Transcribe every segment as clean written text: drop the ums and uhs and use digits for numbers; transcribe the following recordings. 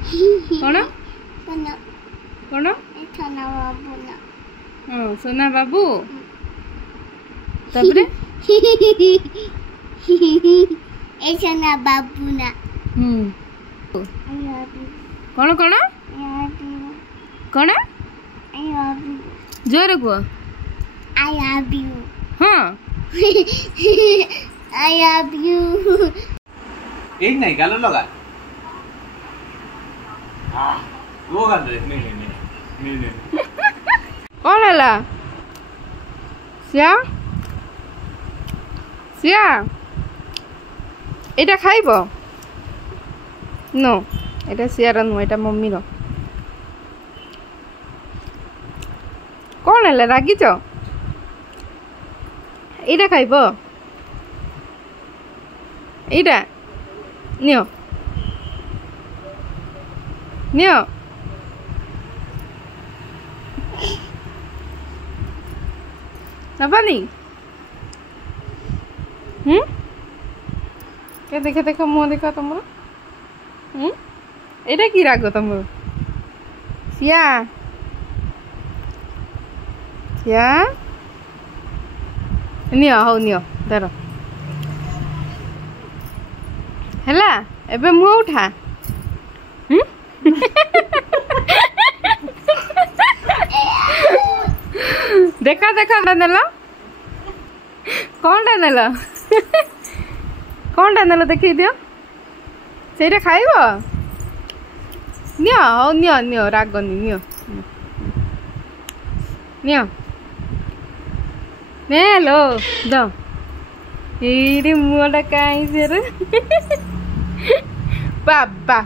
कौन सोना कौन सोना बाबू ना हाँ सोना बाबू तबरे ए सोना बाबू ना कौन कौन कौन जोर को I love you. हाँ I love you. एक नहीं गालो लगा वो गाल दे नहीं कौन है ला सिया सिया এটা খাইব নো এটা সিয়ার নো এটা মম্মির কোন হেলে রাগিছ এটা খাইব এটা নিও নিও नबानी के देखे देखो मुँह देखो तुम एटा की राग तुम सिया सिया नियो हौ नियो धर हैला एबे मुँह उठा देखा देखा नेल कौन नेल कौन नेल देखी दियो से खाइब नियो हौ नियो नियो रागनी नियो नियो नेलो द ये मुहटा कहीं से बाबा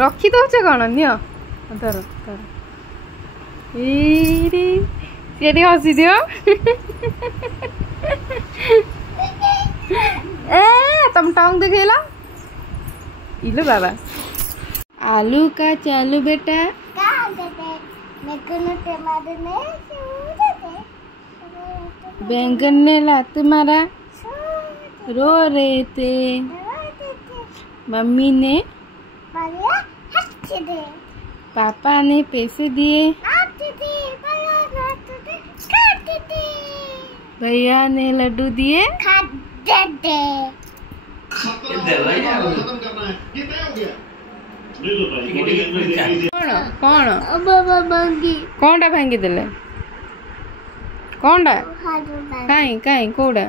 रखी दौच कौन नियो धर धर ये हसी दियो ए तुम टांग दिखेला इलो बाबा आलू का चालू बेटा बैंगन ने लात मारा रो रहे थे मम्मी ने पापा ने पैसे दिए भैया ने लड्डू दिए कौन कौन भांगी देले कौन कहीं कहीं कौड़ा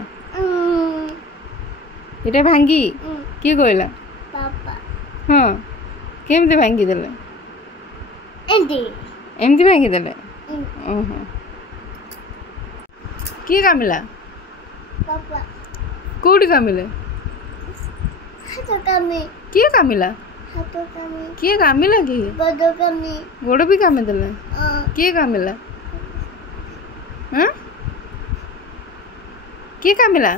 ये भांगी किए कहला हाँ केमती भांगी देले एमती भांगी देले किए कामिला कौड़ी कामिले किए कामिला किए कामिला कि गोड़ भी कामी देले किए कामिला हाँ किए कामिला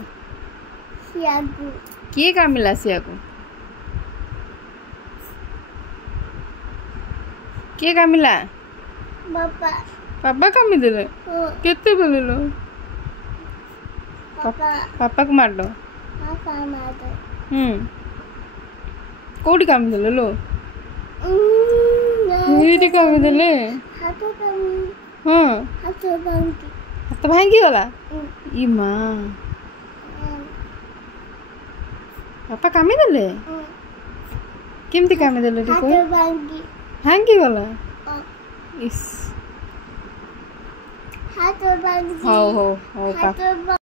किए कामिला सिया को किए कामिला पापा कामी देले केते बोले लो पापा को मार दो कौड़ी कामी देले लो ये कामी देले हाँ हाथ भांगी गला ई माँ पापा कामी देले केमती कामी देले भांगी गला इस हो पापा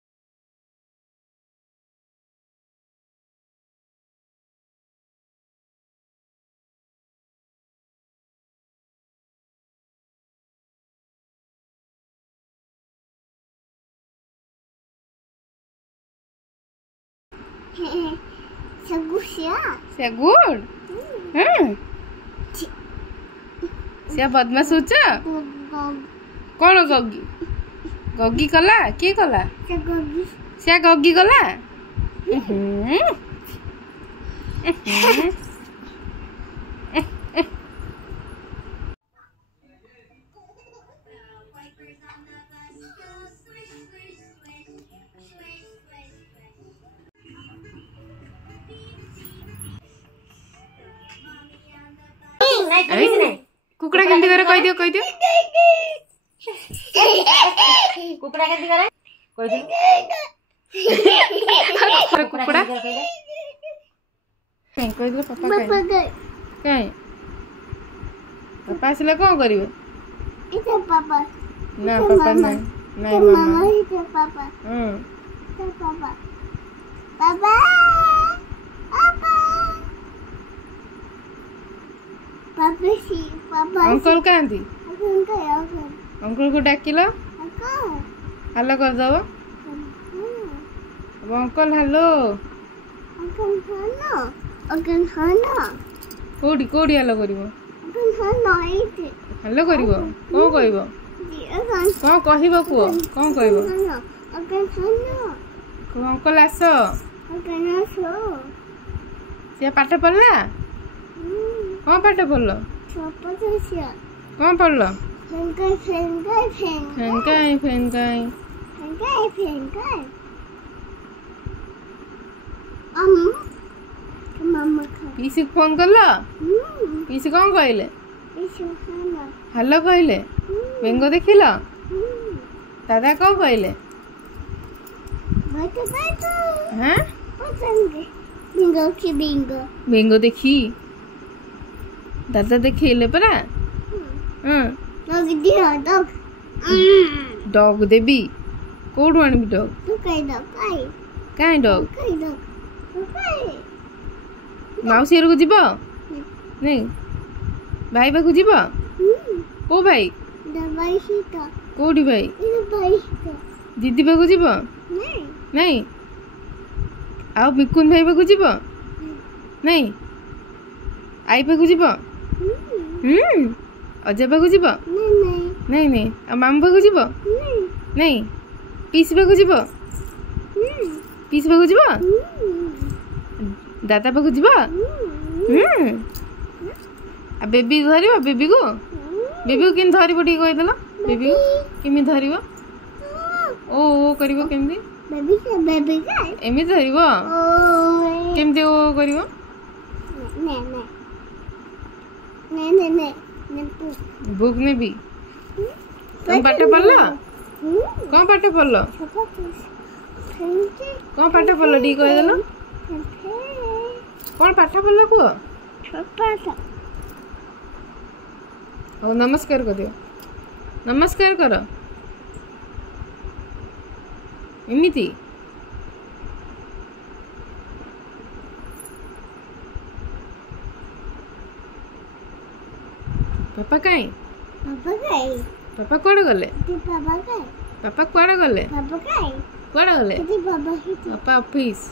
से गुड से बदमाश होच कौन गगी गगी कला किए कला से गगी कला कुकुड़ा केमती करे कह दियो कुकुड़ा केमती करे कह दियो कुकुड़ा कह दियो पापा काई पापा आसिले कौन करिवे इधर पापा ना पापा नहीं नहीं मामा इधर पापा इधर पापा पापा पापा पापा सी पापा अंकल कहती अंकल अंकल को डाकिलो हेलो कर दब अंकल हेलो अंकल खाना कोडी कोडी हेलो करिवो अंकल खाना इधर हेलो करिवो कौन कहबो कौन कहबो को कौन कहबो अंकल खाना अंकल आस अंकल सो से पाठ पढ़ला कौन पाठ पढ़ल पापा से कौन पढ़ल फेंकाई फेंकाई फेंकाई फेंकाई मम्मा खा पीसी फोन करला पीसी कौन कहले इसे खाना हेलो कहले बेंगो देखिल दादा कौन कहले बैठो हाँ पसंद बिंगो की बिंगो बेंगो देखी दादा देखिले परा हाँ डॉग दियो डॉग डॉग देबी कोडू आनबी डॉग तू कई डॉग काई डॉग कई डॉग तू कई माउसी घर को जीव नहीं भाई पाखु जीव को भाई दवाई सीता कोडी भाई ये भाई सीता दीदी पाखु जीव नहीं नहीं आओ बिकुन भाई पाखु जीव नहीं आई पाखु जीव अजय पाखु जीव नहीं नहीं नहीं आ मामू पाखु जीव नहीं नहीं पीसी पाखु जीव पीसी पाखु जीव दादा पाखु जीव आ बेबी धरिव बेबी को केन धरिव ठीक कहि देला बेबी को केमि धरिव ओ करिव केमि बेबी का एमि धरिव ओ केमि ओ करिव नहीं बुक नेबी तुम पाठ पढ़ला कौन पाठ पढ़ल कौन पाठ पढ़ल ठीक कहि देला कौन पाठ पढ़ल को ओ नमस्कार कर दियो नमस्कार कर एमिति पापा काई पापा कोड़े गले पापा कोड़े गले पापा कोड़े गले पापा पापा ऑफिस